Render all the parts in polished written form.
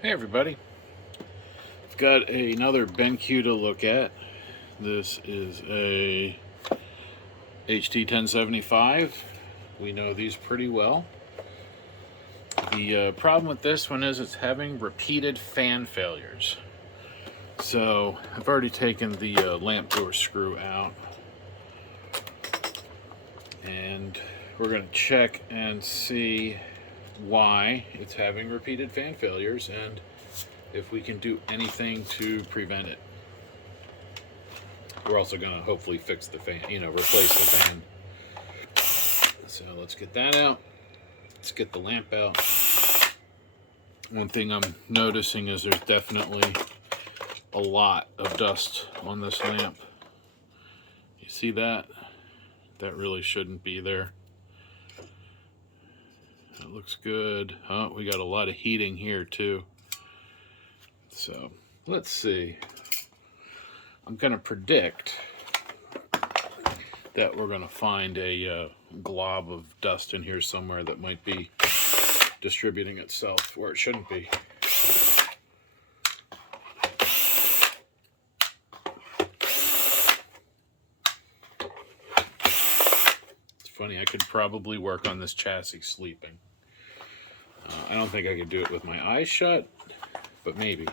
Hey everybody, I've got another BenQ to look at. This is a HT1075. We know these pretty well. The problem with this one is it's having repeated fan failures. So I've already taken the lamp door screw out, and we're going to check and see why it's having repeated fan failures and if we can do anything to prevent it. We're also going to hopefully fix the fan, replace the fan. So let's get that out. Let's get the lamp out. One thing I'm noticing is there's definitely a lot of dust on this lamp. You see that? That really shouldn't be there. It looks good. Oh, we got a lot of heating here too. So let's see. I'm going to predict that we're going to find a glob of dust in here somewhere that might be distributing itself where it shouldn't be. It's funny, I could probably work on this chassis sleeping. I don't think I could do it with my eyes shut, but maybe.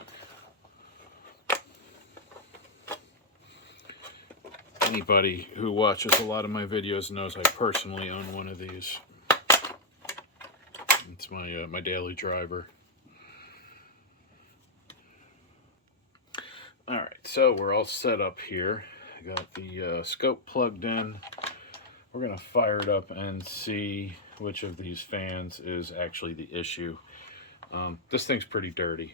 Anybody who watches a lot of my videos knows I personally own one of these. It's my daily driver. Alright, so we're all set up here. I got the scope plugged in. We're going to fire it up and see which of these fans is actually the issue. This thing's pretty dirty.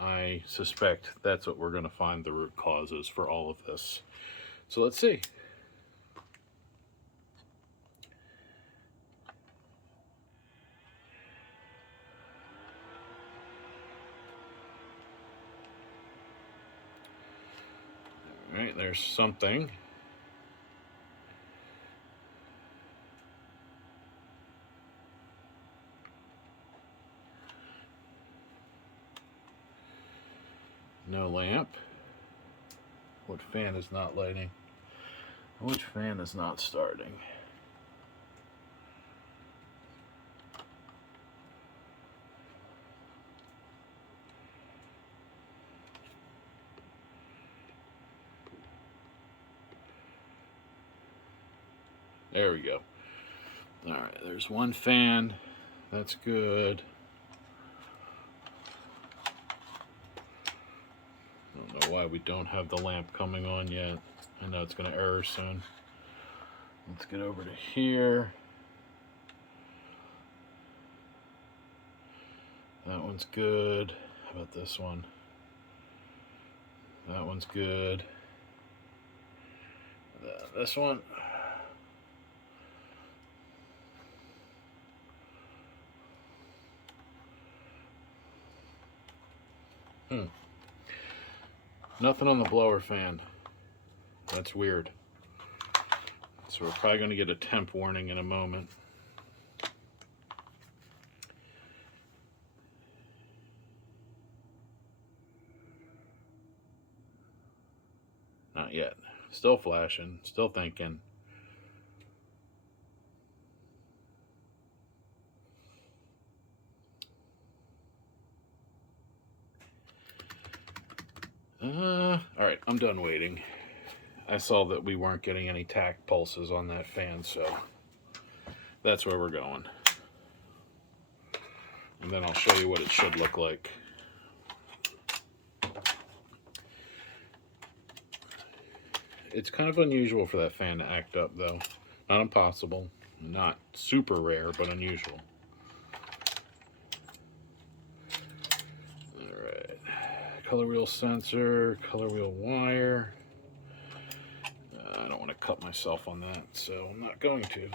I suspect that's what we're going to find the root causes for all of this. So let's see. All right, there's something. No lamp. What fan is not lighting? Which fan is not starting? There we go. All right, there's one fan. That's good. I don't know why we don't have the lamp coming on yet. I know it's going to error soon. Let's get over to here. That one's good. How about this one? That one's good. This one. Nothing on the blower fan. That's weird. So we're probably going to get a temp warning in a moment. Not yet. Still flashing. Still thinking. Alright, I'm done waiting. I saw that we weren't getting any tach pulses on that fan, so that's where we're going. And then I'll show you what it should look like. It's kind of unusual for that fan to act up, though. Not impossible, not super rare, but unusual. Alright, color wheel sensor, color wheel wire. I don't want to cut myself on that, so I'm not going to.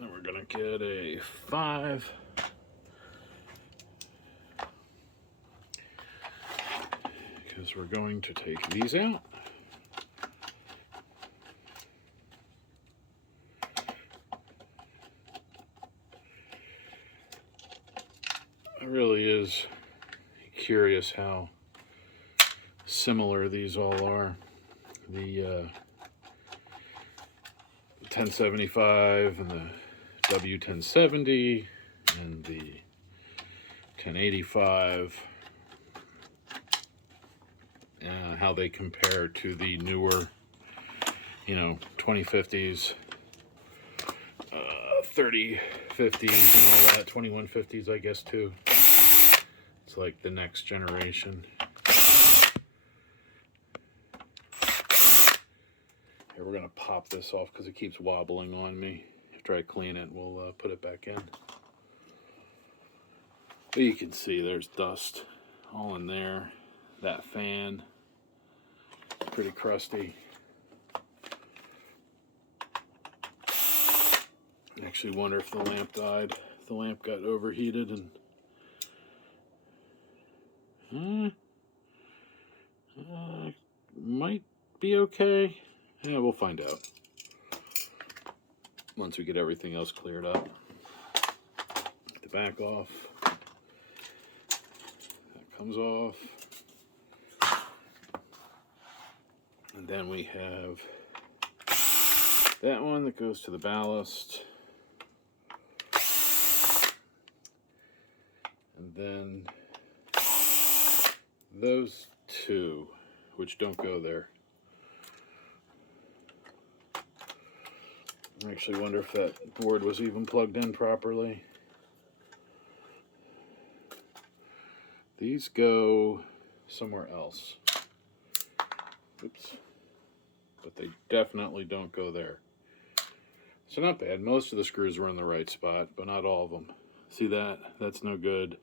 And then we're gonna get a 5. Because we're going to take these out. It really is curious how similar these all are. The 1075 and the W1070 and the 1085. How they compare to the newer, 2050s, 3050s and all that, 2150s, I guess, too. It's like the next generation. Here, we're gonna pop this off because it keeps wobbling on me. After I clean it, we'll put it back in. But you can see there's dust all in there. That fan, pretty crusty. I actually wonder if the lamp died. If the lamp got overheated and might be okay. Yeah, we'll find out once we get everything else cleared up. Get the back off. That comes off. And then we have that one that goes to the ballast. And then those two, which don't go there. I actually wonder if that board was even plugged in properly. These go somewhere else. Oops. But they definitely don't go there. So not bad. Most of the screws were in the right spot, but not all of them. See that? That's no good.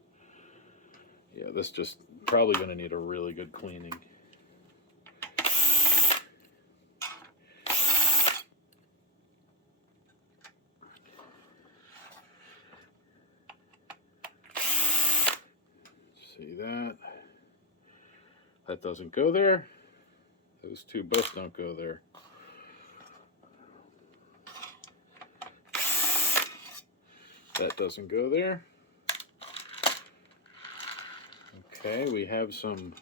Yeah, this just probably going to need a really good cleaning. See that? That doesn't go there. Those two both don't go there. That doesn't go there. Okay, we have some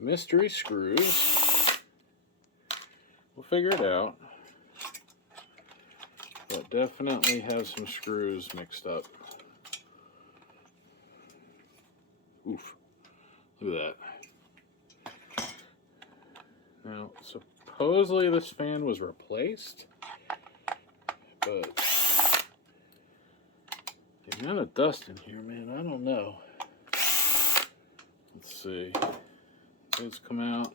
mystery screws. We'll figure it out. But definitely have some screws mixed up. Oof. Look at that. Now, supposedly this fan was replaced, but the amount of dust in here, man, I don't know. Let's see. Those come out.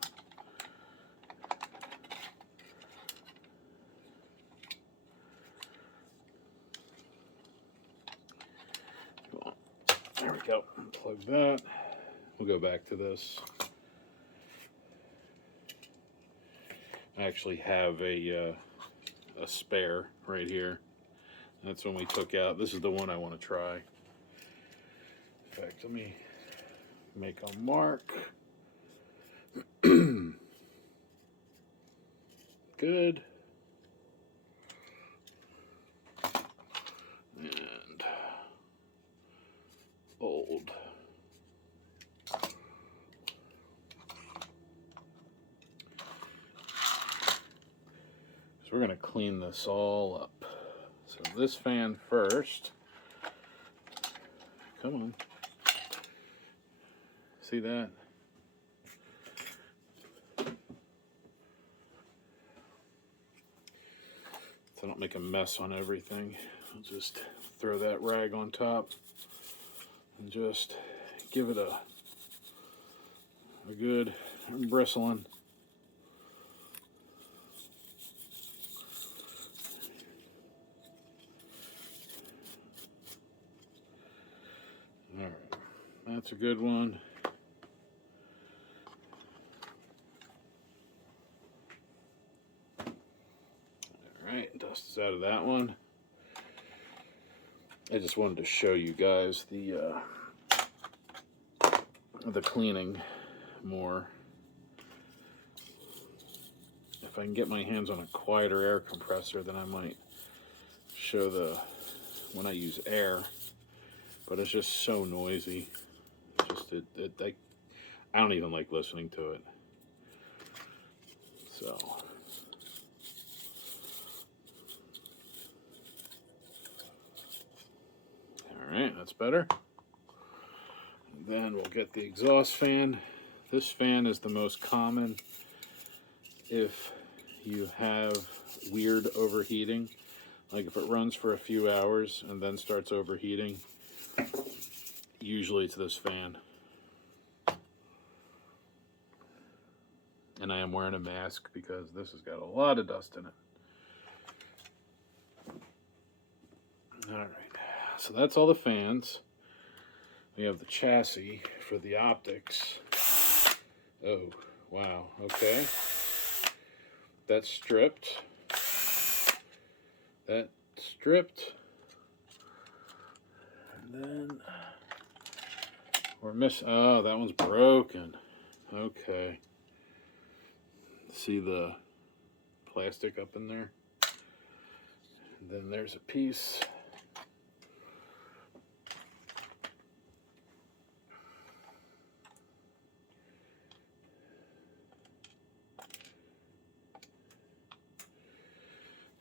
There we go. Unplug that. We'll go back to this. I actually have a spare right here. That's one we took out. This is the one I want to try. In fact, let me make a mark. Good. And old. So we're going to clean this all up. So this fan first. Come on. See that? So I don't make a mess on everything. I'll just throw that rag on top and just give it a good bristling. All right, that's a good one. All right, dust is out of that one. I just wanted to show you guys the cleaning more. If I can get my hands on a quieter air compressor, then I might show when I use air, but it's just so noisy. I don't even like listening to it. So alright, that's better. And then we'll get the exhaust fan. This fan is the most common if you have weird overheating. Like if it runs for a few hours and then starts overheating, usually it's this fan. And I am wearing a mask because this has got a lot of dust in it. Alright, so that's all the fans. We have the chassis for the optics. Oh, wow, okay. That's stripped. That stripped. And then we're missing, oh, that one's broken. Okay. See the plastic up in there? And then there's a piece.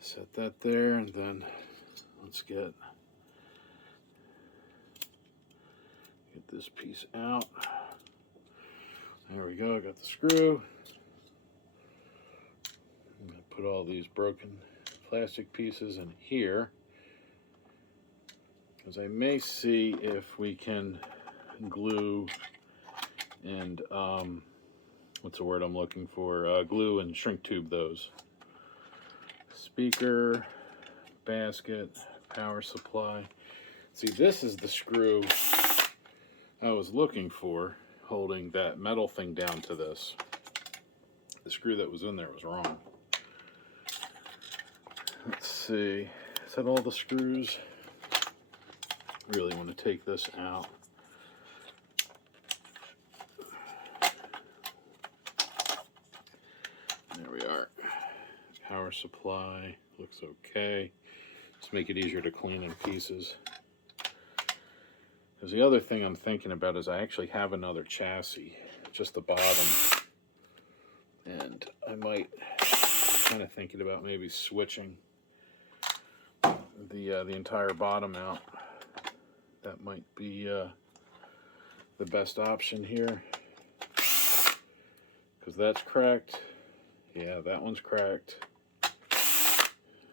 Set that there, and then let's get this piece out. There we go, I got the screw. I'm going to put all these broken plastic pieces in here, because I may see if we can glue and, what's the word I'm looking for? Glue and shrink tube those. Speaker, basket, power supply. See, this is the screw I was looking for, holding that metal thing down to this. The screw that was in there was wrong. Let's see, is that all the screws? Really want to take this out. There we are. Power supply looks okay. Just make it easier to clean in pieces. Because the other thing I'm thinking about is I actually have another chassis, just the bottom, and I might kind of thinking about maybe switching the entire bottom out. That might be the best option here, because that's cracked. Yeah, that one's cracked.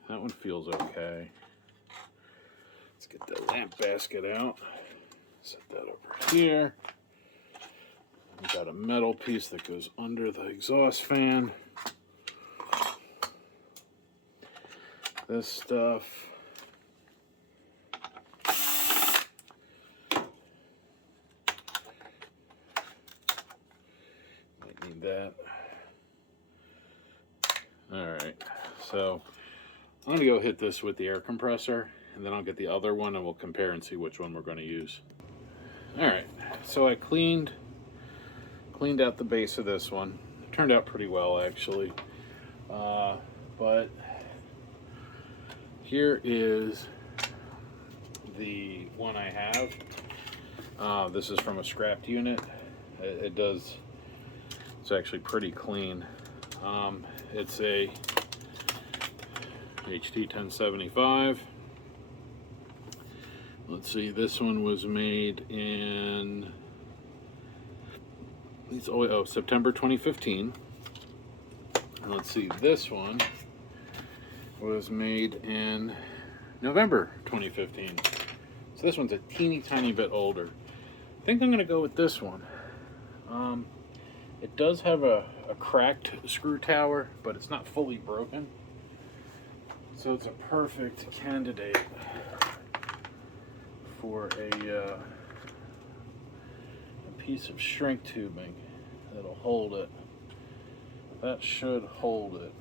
That one feels okay. Let's get the lamp basket out. Set that over here. We've got a metal piece that goes under the exhaust fan. This stuff. Might need that. Alright, so I'm going to go hit this with the air compressor, and then I'll get the other one and we'll compare and see which one we're going to use. Alright, so I cleaned out the base of this one. It turned out pretty well, actually. But here is the one I have. This is from a scrapped unit. It's actually pretty clean. It's a HT1075. Let's see, this one was made in September 2015. And let's see, this one was made in November 2015. So this one's a teeny tiny bit older. I think I'm going to go with this one. It does have a cracked screw tower, but it's not fully broken. So it's a perfect candidate for a piece of shrink tubing that'll hold it. That should hold it.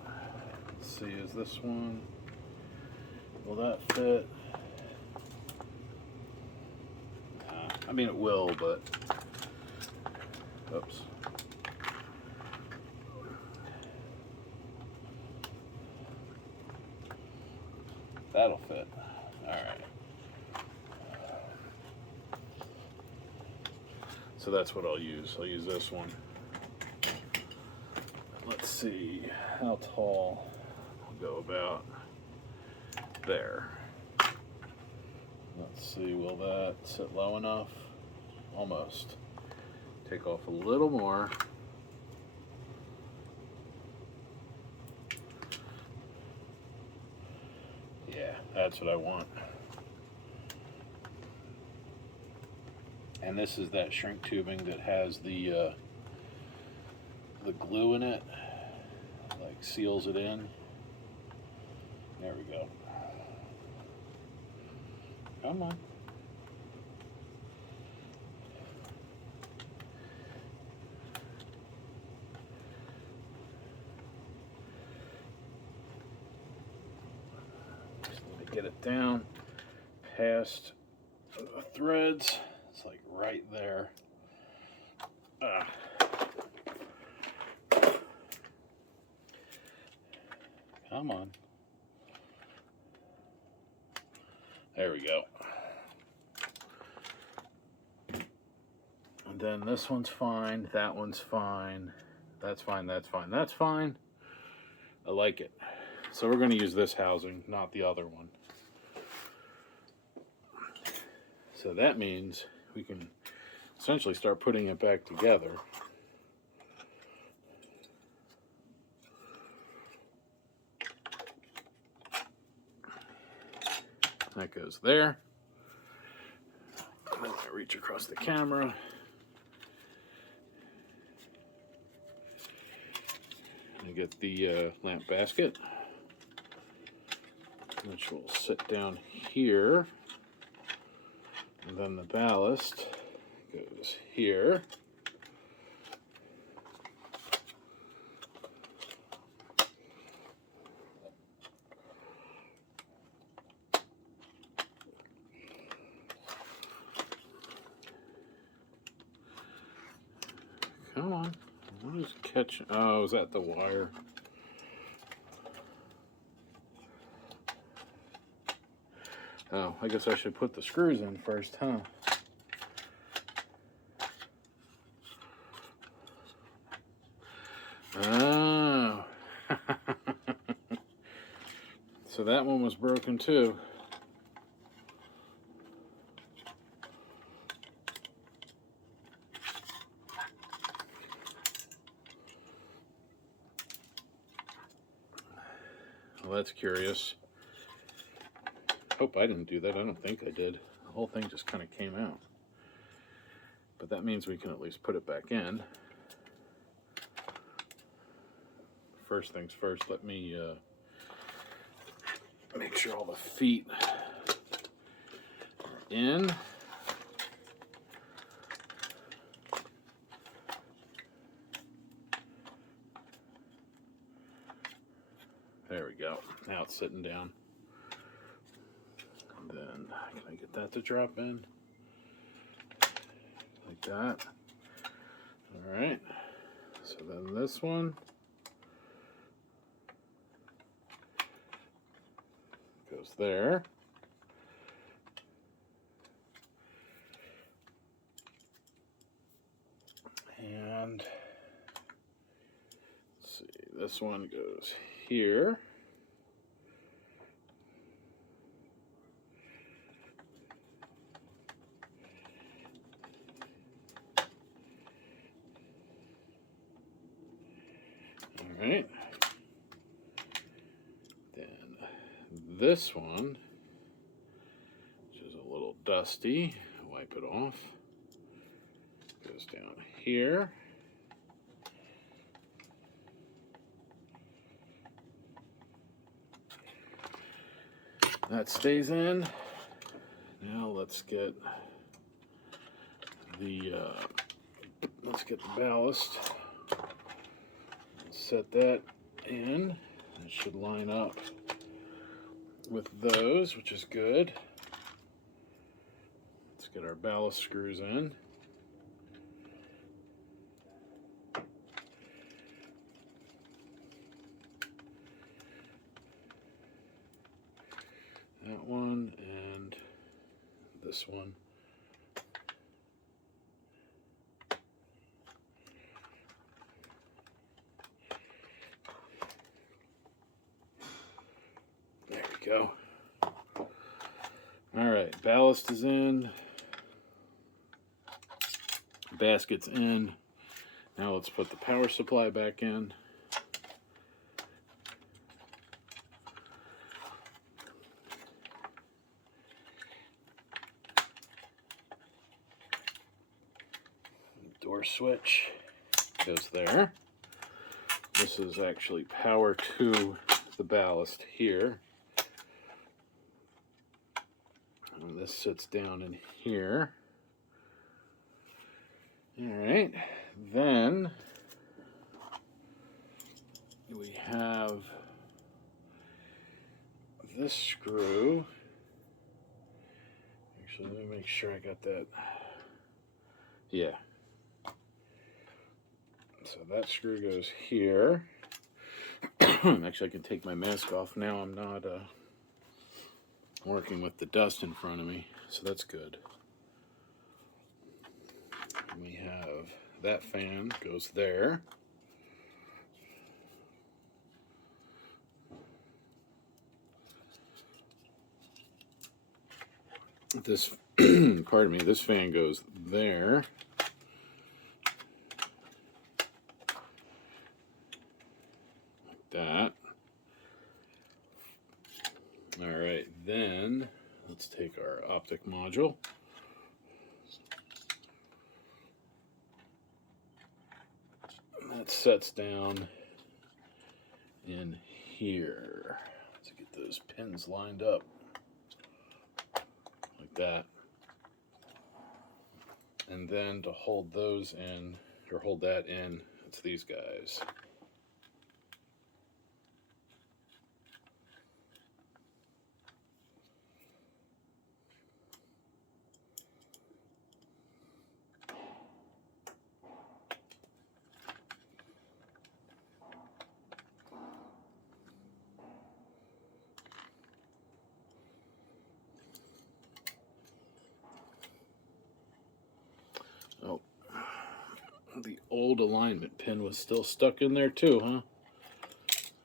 Let's see, is this one, will that fit? I mean, it will, but oops. That'll fit. All right. So that's what I'll use. I'll use this one. Let's see how tall. I'll go about there. Let's see, will that sit low enough? Almost. Take off a little more. Yeah, that's what I want. And this is that shrink tubing that has the glue in it, like seals it in. There we go. Come on. Just need to get it down past the threads. It's like right there. Come on. There we go. And then this one's fine, that one's fine, that's fine, that's fine, that's fine. I like it. So we're going to use this housing, not the other one. So that means we can essentially start putting it back together. That goes there. And then I reach across the camera. And I get the lamp basket, which will sit down here. And then the ballast goes here. Come on. What is catching? Oh, is that the wire? Oh, I guess I should put the screws in first, huh? Oh. So that one was broken too. Well, that's curious. Hope I didn't do that. I don't think I did. The whole thing just kind of came out. But that means we can at least put it back in. First things first, let me make sure all the feet are in. There we go. Now it's sitting down. And then, can I get that to drop in? Like that. All right. So then this one goes there. And let's see, this one goes here. All right. Then this one, which is a little dusty, wipe it off, goes down here. That stays in. Now let's get the ballast. Set that in. It should line up with those, which is good. Let's get our ballast screws in. That one and this one. There we go. All right, ballast is in. Basket's in. Now let's put the power supply back in. Door switch goes there. This is actually power to the ballast here. And this sits down in here. All right, then we have this screw. Actually, let me make sure I got that. Yeah. So that screw goes here. Actually, I can take my mask off now. I'm not working with the dust in front of me, so that's good. We have that fan goes there. This, pardon me, this fan goes there. Like that. All right, then let's take our optic module. That sets down in here. Let's get those pins lined up like that. And then to hold those in, or hold that in, it's these guys. Oh, the old alignment pin was still stuck in there too, huh?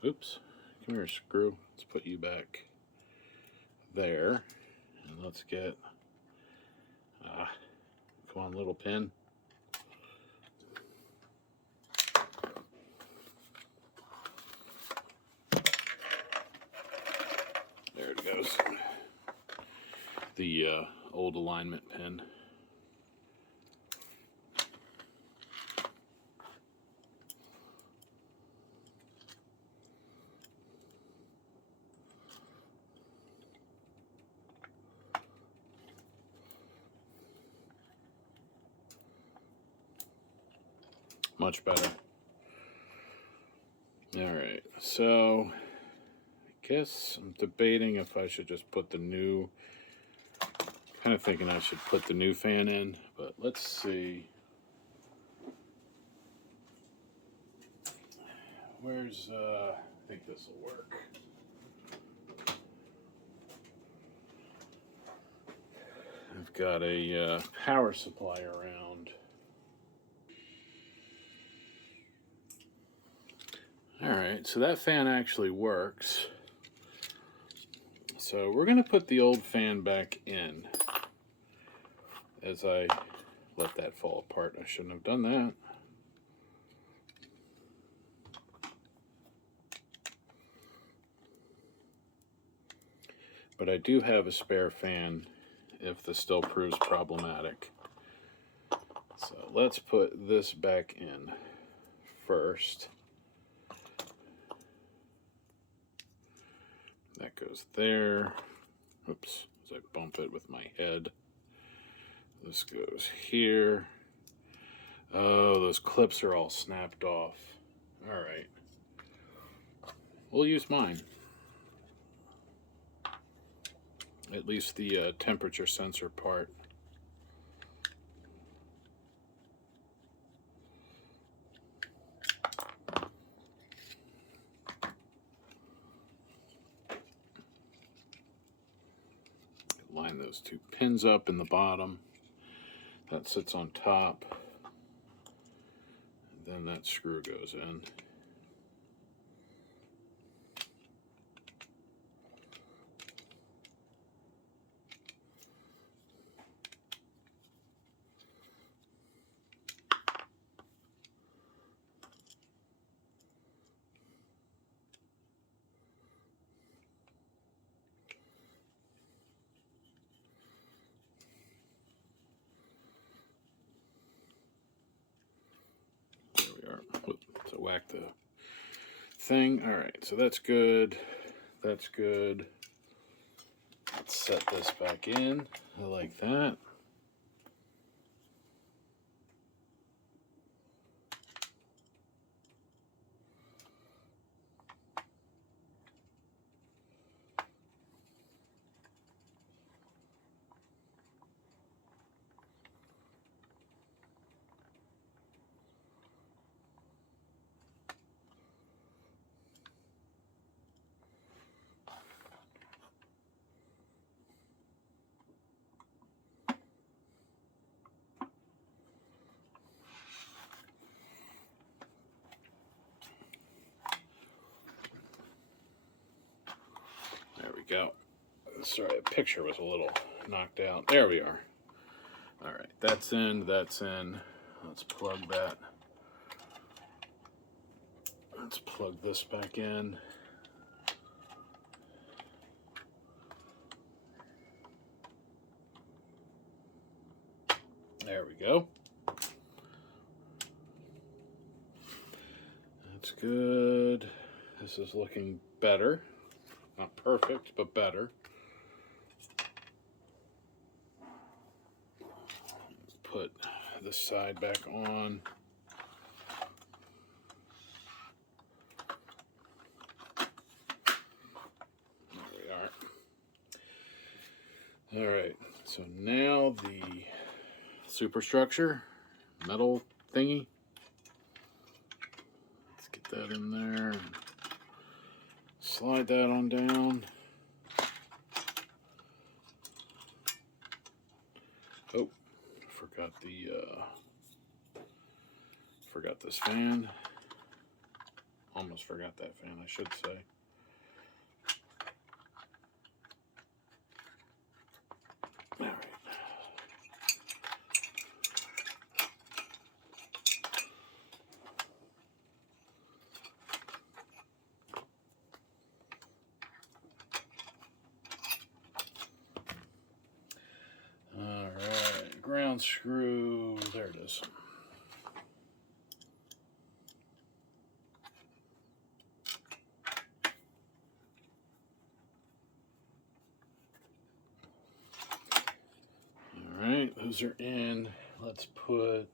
Oops. Come here, screw. Let's put you back there. And let's get, come on, little pin. There it goes. The old alignment pin. Much better. All right, so I guess I'm debating if I should just put the new, kind of thinking I should put the new fan in, but let's see. Where's, I think this will work. I've got a power supply around. Alright, so that fan actually works. So we're going to put the old fan back in as I let that fall apart. I shouldn't have done that. But I do have a spare fan if this still proves problematic. So let's put this back in first. That goes there. Oops, as I bump it with my head. This goes here. Oh, those clips are all snapped off. All right. We'll use mine. At least the temperature sensor part. line those two pins up in the bottom. That sits on top. And then that screw goes in. To whack the thing. All right, so that's good. That's good. Let's set this back in. I like that. Go. Sorry, the picture was a little knocked out. There we are. All right, that's in, that's in. Let's plug that. Let's plug this back in. There we go. That's good. This is looking better. Not perfect, but better. Let's put this side back on. There we are. All right, so now the superstructure, metal thingy. Let's get that in there. Slide that on down. Oh, forgot this fan. Almost forgot that fan, I should say. All right. Ground screw, there it is. All right, those are in. Let's put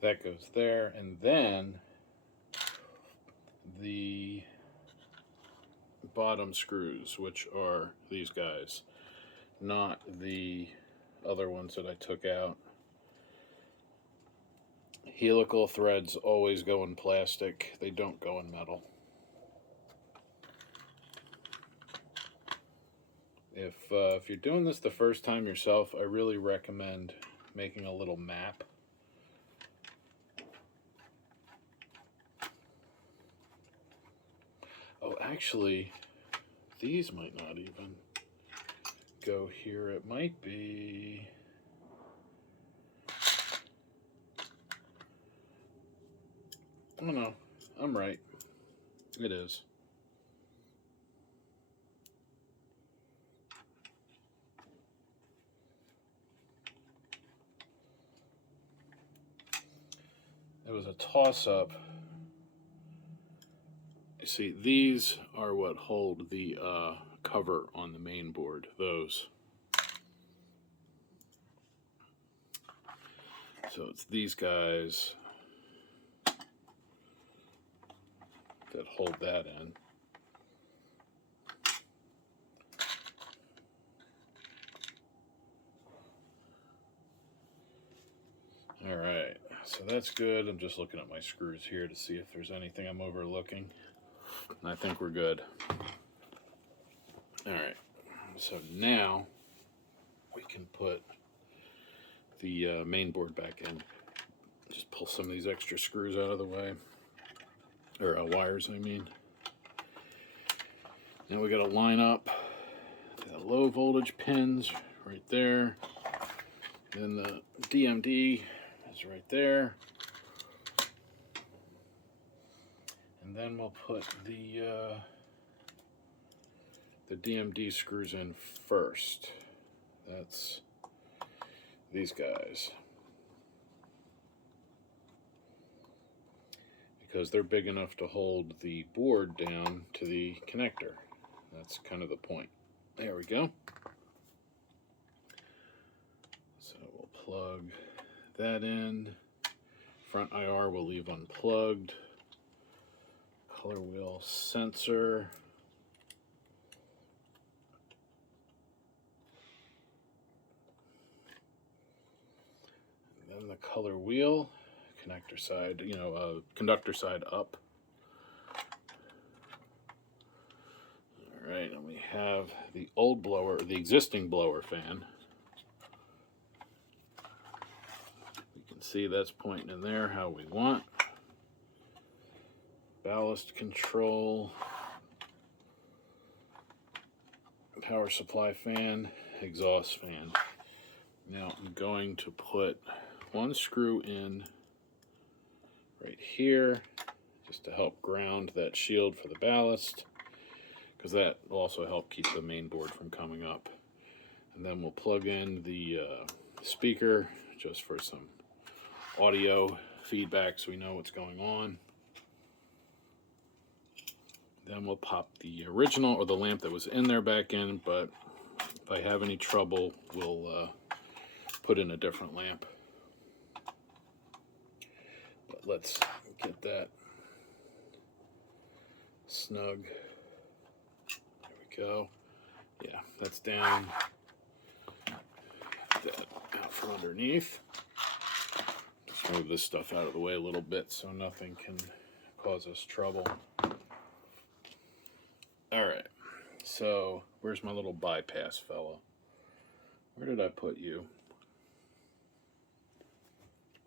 that goes there, and then the bottom screws, which are these guys, not the other ones that I took out. Helical threads always go in plastic, they don't go in metal. If you're doing this the first time yourself, I really recommend making a little map. Oh, actually, these might not even go here. It might be... Oh no, I'm right. It is. It was a toss-up. You see, these are what hold the cover on the main board, those. So it's these guys that hold that in. All right, so that's good. I'm just looking at my screws here to see if there's anything I'm overlooking. I think we're good. All right, so now we can put the main board back in. Just pull some of these extra screws out of the way, or wires, I mean. Now we got to line up the low voltage pins right there. Then the DMD is right there. And then we'll put the DMD screws in first. That's these guys. Because they're big enough to hold the board down to the connector. That's kind of the point. There we go. So we'll plug that in. Front IR we'll leave unplugged. Color wheel sensor. And then the color wheel, connector side, conductor side up. All right, and we have the old blower, the existing blower fan. You can see that's pointing in there how we want. Ballast control, power supply fan, exhaust fan. Now I'm going to put one screw in right here just to help ground that shield for the ballast, because that will also help keep the main board from coming up. And then we'll plug in the speaker just for some audio feedback so we know what's going on. Then we'll pop the original, or the lamp that was in there, back in, but if I have any trouble, we'll put in a different lamp. But let's get that snug. There we go. Yeah, that's down. Get that out from underneath. Just move this stuff out of the way a little bit so nothing can cause us trouble. All right, so where's my little bypass fellow? Where did I put you?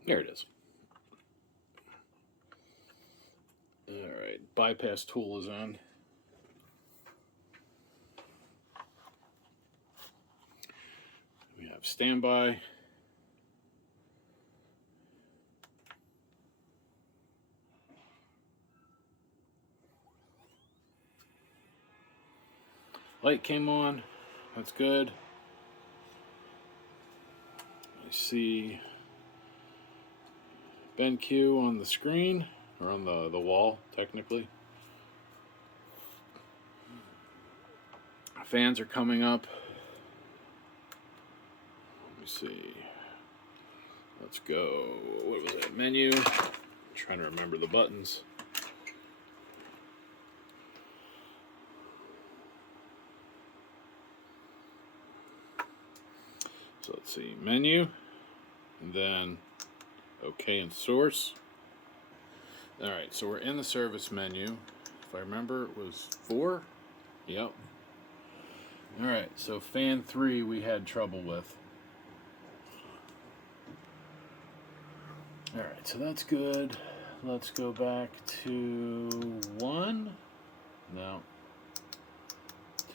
There it is. All right, bypass tool is on. We have standby. Light came on, that's good. I see BenQ on the screen, or on the wall, technically. Fans are coming up. Let me see. Let's go, what was that, menu? I'm trying to remember the buttons. So let's see, menu, and then OK and source. All right, so we're in the service menu. If I remember, it was 4. Yep. All right, so fan 3 we had trouble with. All right, so that's good. Let's go back to 1. No.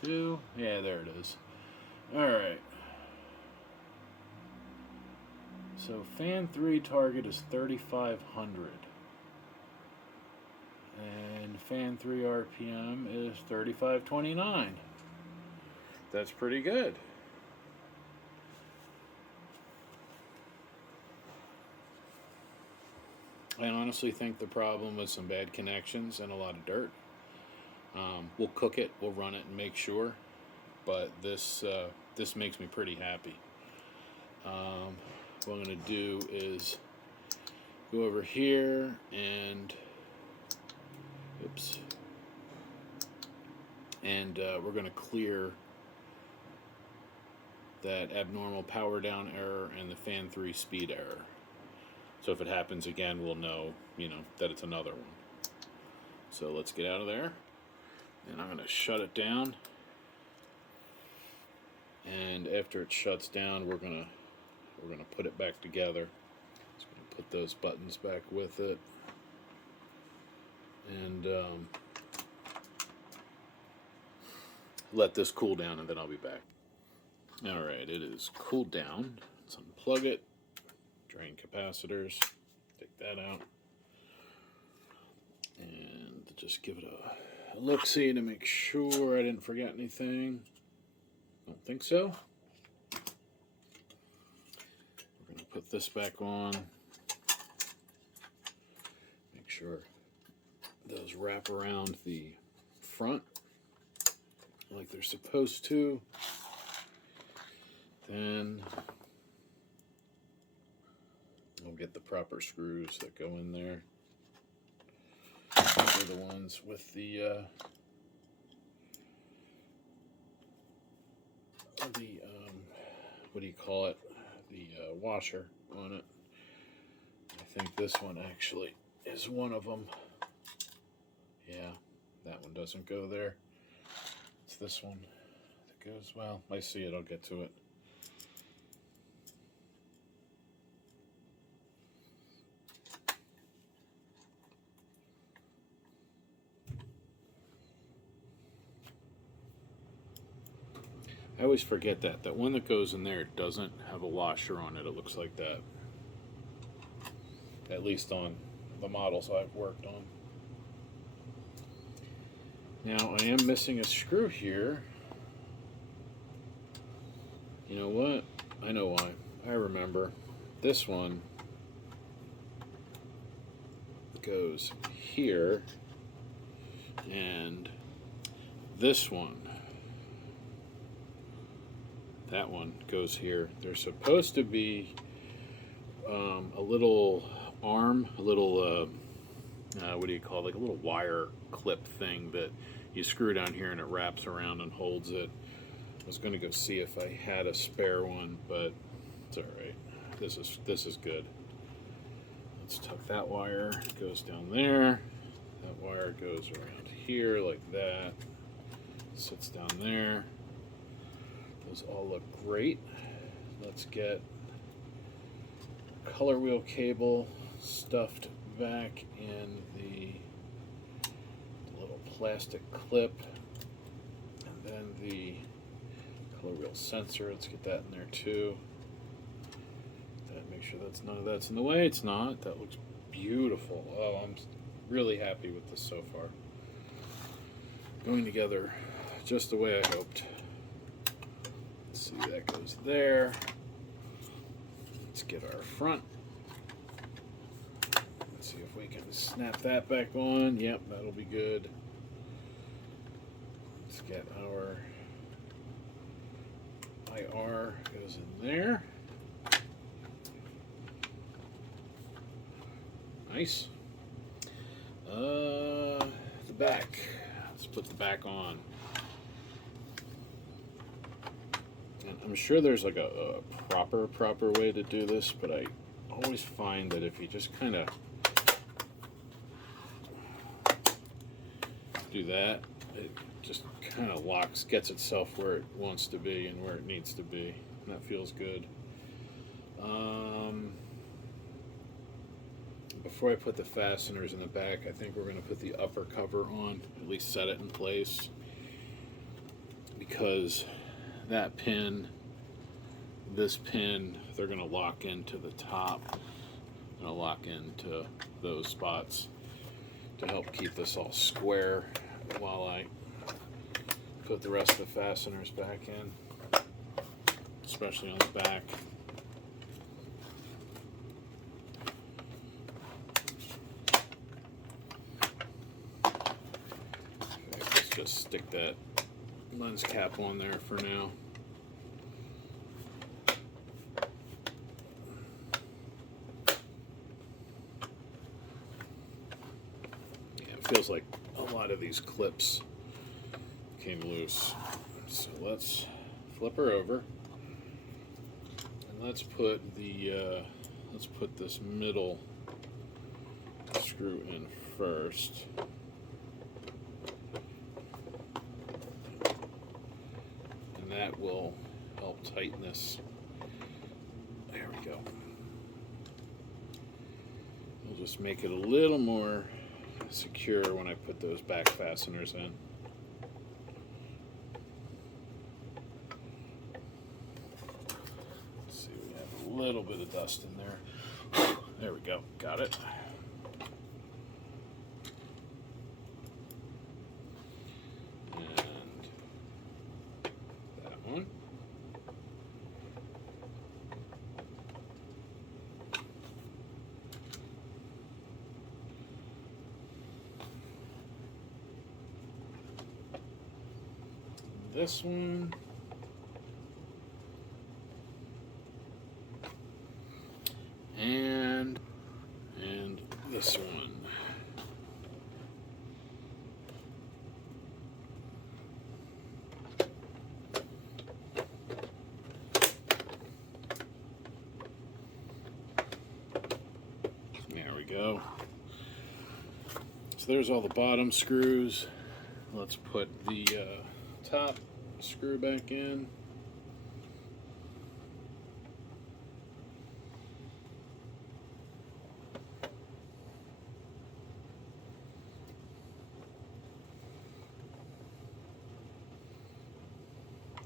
2. Yeah, there it is. All right. So fan 3 target is 3,500. And fan 3 RPM is 3,529. That's pretty good. I honestly think the problem was some bad connections and a lot of dirt. We'll cook it, we'll run it and make sure, but this makes me pretty happy. What I'm going to do is go over here and we're going to clear that abnormal power down error and the fan 3 speed error. So if it happens again, we'll know, you know, that it's another one. So let's get out of there. And I'm going to shut it down. And after it shuts down, we're gonna put it back together. So we're gonna put those buttons back with it. And let this cool down, and then I'll be back. Alright, it is cooled down. Let's unplug it. Drain capacitors. Take that out. And just give it a look-see to make sure I didn't forget anything. Don't think so. We're going to put this back on. Make sure those wrap around the front like they're supposed to. Then we'll get the proper screws that go in there. These are the ones with the what do you call it? The washer on it. I think this one actually is one of them. Yeah, that one doesn't go there. It's this one that goes, well, I see it, I'll get to it. I always forget that one that goes in there doesn't have a washer on it. It looks like that. At least on the models I've worked on. Now I am missing a screw here. You know what? I know why. I remember. This one goes here, and this one, that one goes here. There's supposed to be a little arm, a little what do you call it, like a little wire clip thing that you screw down here and it wraps around and holds it. I was going to go see if I had a spare one, but it's all right. This is good. Let's tuck that wire. It goes down there. That wire goes around here like that. Sits down there. Those all look great. Let's get color wheel cable stuffed back in the little plastic clip, and then the color wheel sensor. Let's get that in there too. Make sure that's none of that's in the way. It's not. That looks beautiful. Oh, I'm really happy with this so far. Going together just the way I hoped. Let's see, that goes there. Let's get our front. Let's see if we can snap that back on. Yep, that'll be good. Let's get our IR goes in there. Nice. The back. Let's put the back on. And I'm sure there's like a proper way to do this, but I always find that if you just kind of do that, it just kind of gets itself where it wants to be and where it needs to be. And that feels good. Before I put the fasteners in the back, I think we're going to put the upper cover on, at least set it in place, because that pin, this pin, they're going to lock into the top, going to lock into those spots to help keep this all square while I put the rest of the fasteners back in, especially on the back. Just stick that lens cap on there for now. Yeah, it feels like a lot of these clips came loose. So let's flip her over and let's put the let's put this middle screw in first. And that will help tighten this. There we go. We'll just make it a little more secure when I put those back fasteners in. Let's see, we have a little bit of dust in there. There we go, got it. And that one. This one. And this one. There we go. So there's all the bottom screws. Let's put the top screw back in.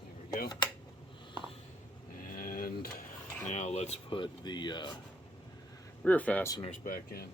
There we go. And now let's put the rear fasteners back in.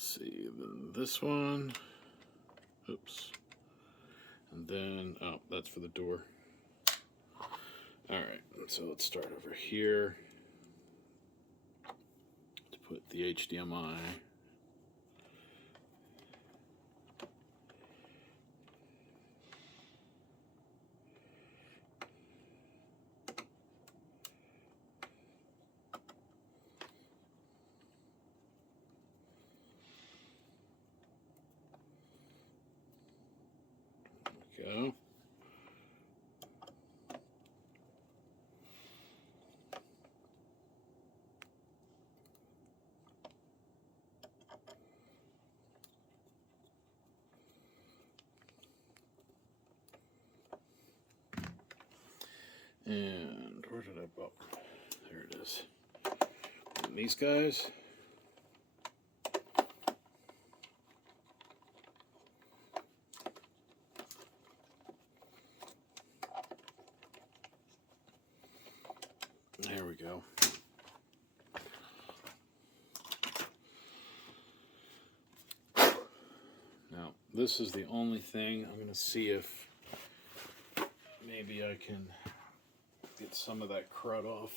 See, then this one, oops, and then, oh, that's for the door. Alright, so let's start over here to put the HDMI. Go. And where did I put? There it is. And these guys. There we go. Now, this is the only thing. I'm going to see if maybe I can get some of that crud off.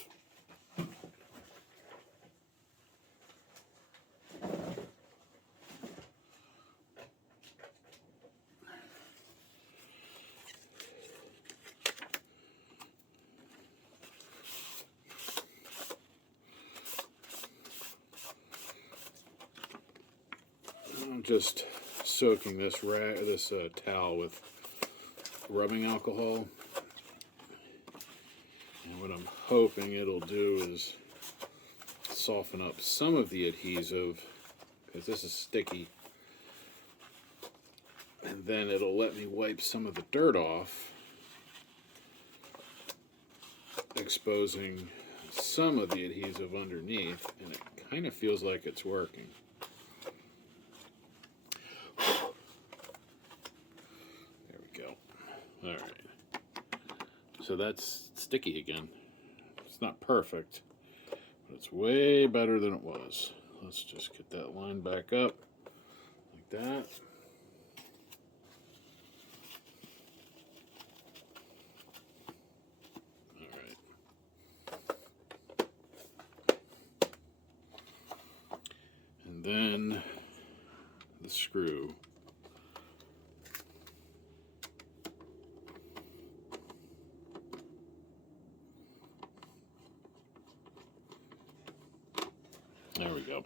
I'm just soaking this towel with rubbing alcohol, and what I'm hoping it'll do is soften up some of the adhesive, because this is sticky, and then it'll let me wipe some of the dirt off, exposing some of the adhesive underneath, and it kind of feels like it's working. There we go. All right. So that's sticky again. It's not perfect, but it's way better than it was. Let's just get that line back up like that. All right. And then the screw. There we go.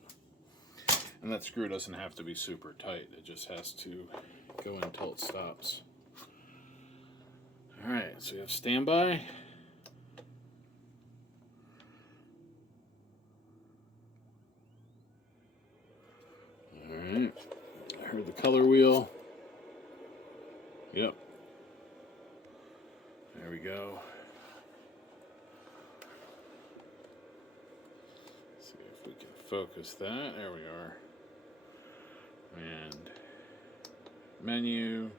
And that screw doesn't have to be super tight. It just has to go in until it stops. All right, so we have standby. All right, I heard the color wheel. Yep. There we go. Let's see if we can focus that. There we are. And menu.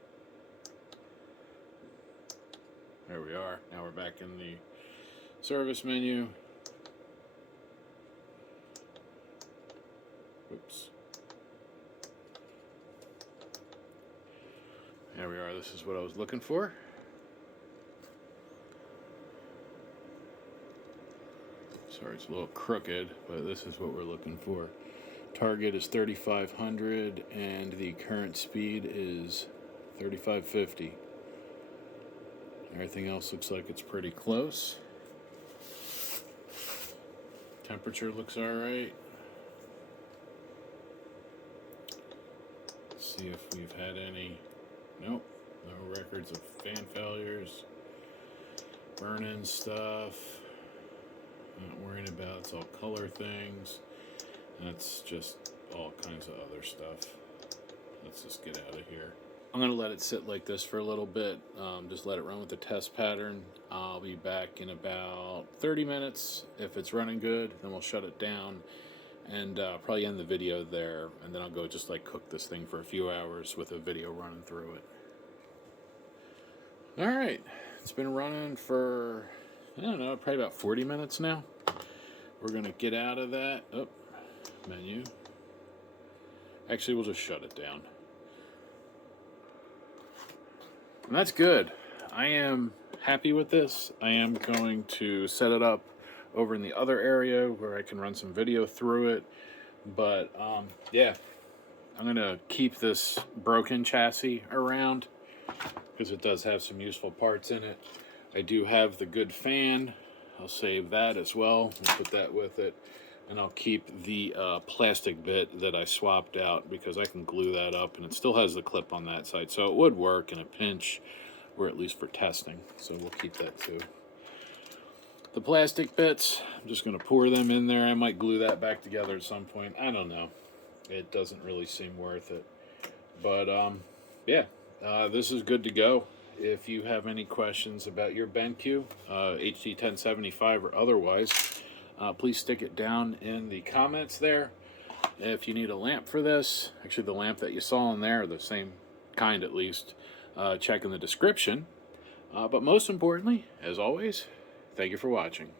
There we are. Now we're back in the service menu. Oops. There we are. This is what I was looking for. Sorry, it's a little crooked, but this is what we're looking for. Target is 3,500 and the current speed is 3,550. Everything else looks like it's pretty close. Temperature looks alright. Let's see if we've had any. Nope, no records of fan failures, burn-in stuff. Not worrying about, it's all color things. That's just all kinds of other stuff. Let's just get out of here. I'm gonna let it sit like this for a little bit. Just let it run with the test pattern. I'll be back in about 30 minutes. If it's running good, then we'll shut it down and probably end the video there. And then I'll go just like cook this thing for a few hours with a video running through it. All right, it's been running for, I don't know, probably about 40 minutes now. We're gonna get out of that. Oh, menu. Actually, we'll just shut it down. And that's good. I am happy with this. I am going to set it up over in the other area where I can run some video through it. But yeah, I'm gonna keep this broken chassis around because it does have some useful parts in it. I do have the good fan. I'll save that as well. I'll put that with it. And I'll keep the plastic bit that I swapped out because I can glue that up and it still has the clip on that side. So it would work in a pinch, or at least for testing. So we'll keep that too. The plastic bits, I'm just gonna pour them in there. I might glue that back together at some point. I don't know. It doesn't really seem worth it. But yeah, this is good to go. If you have any questions about your BenQ, HT1075 or otherwise, please stick it down in the comments there. If you need a lamp for this, actually the lamp that you saw in there, the same kind at least, check in the description. But most importantly, as always, thank you for watching.